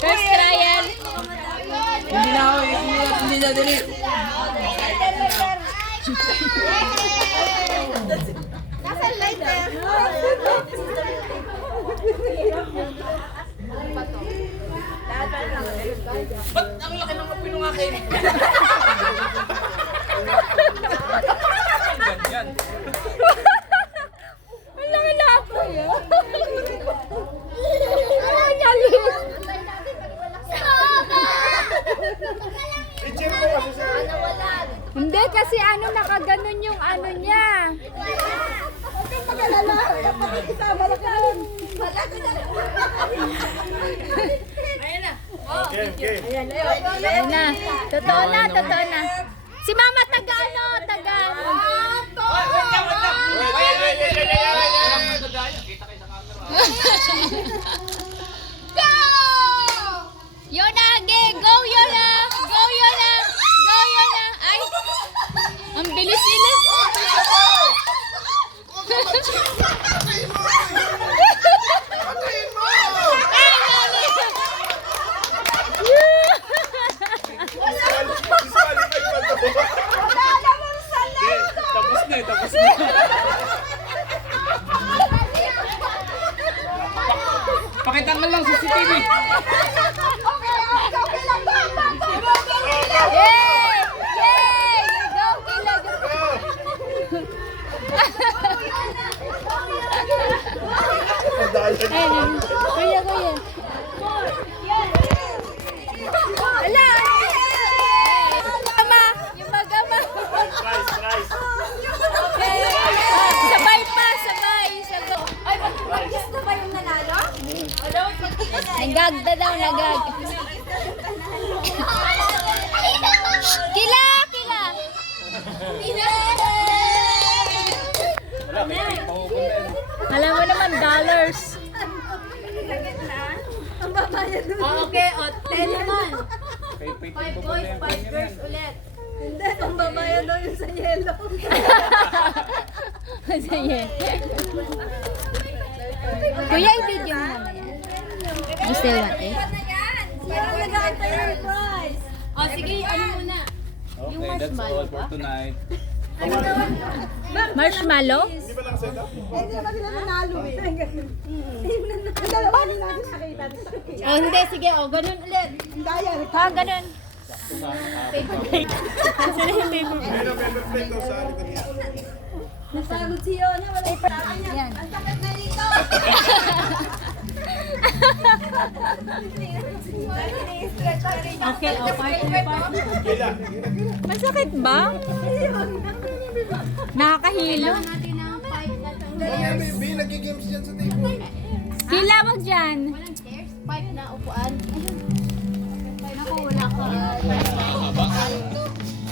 First trial. Hindi na ako, hindi na dali. Nasa lighter. Ba't ang laki ng pinungakin? Ganyan. Ang laki na ako yan. Ay, galing. Hindi, kasi ano, nakaganon yung ano niya. Ayan na. Totoo na, totoo na. Si Mama taga ano, taga. Go! Yona, ge, go Yona! Go Yona! Go Yona! Ay! Ang bilis nila. Tapos na, tapos na. Pakita nga lang sa CCTV. Yay! Yay! Go Kila! Ayun, kuya, kuya. Ala! Ama! Yung mag-ama. Sabay pa, sabay. Ay, mag-kiss na ba yung nanalo? Nagagda daw, nagag. Kila! Kila! Wala, may pink pangupunta yun. Alam mo naman, dollars. Ang babayad nun. Okay, o, 10 naman. May pink 5 pangupunta boys, yan. 5 girls ulit. Hindi, ang babayad daw yung sa yellow. Sige. Kuya, i-video mo naman yan. You still want it? Parang nag-aantay yung prize. O, sige, ano muna? Yung Okay, that's all marshmallow for ba? tonight. Marshmallow? Hindi naman sila nanalo eh. Ang dalawa na natin nakita. O, hindi, sige, o, ganun ulit. Ha, ganun. Napagod si Yona. Wala pa kanya. Yan. Ang sakit na dito. Okay, o, part. Masakit ba? Nakakahilo. Natin ang 5 na chairs. May nag-games dyan sa table. Hila, wag dyan. Walang chairs? 5 na upuan. Ayun. Naku, wala ka.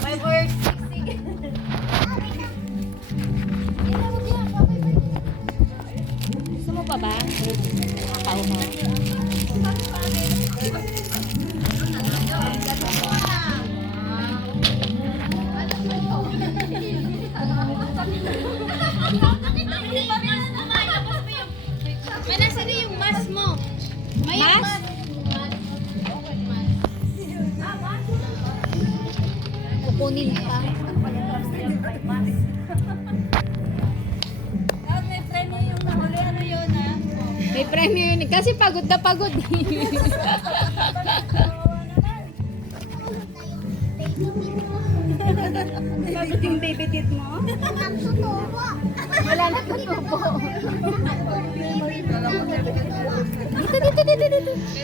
5 words. Sige. Gusto mo pa ba? Nakakaw mo. May nasa na yung mask mo? May Mask? Kukunin pa. May premyo yung nahuli. Ano yun ah? May premyo yun. Kasi pagod na pagod. Bakit yung baby tit mo? Wala na tutubo.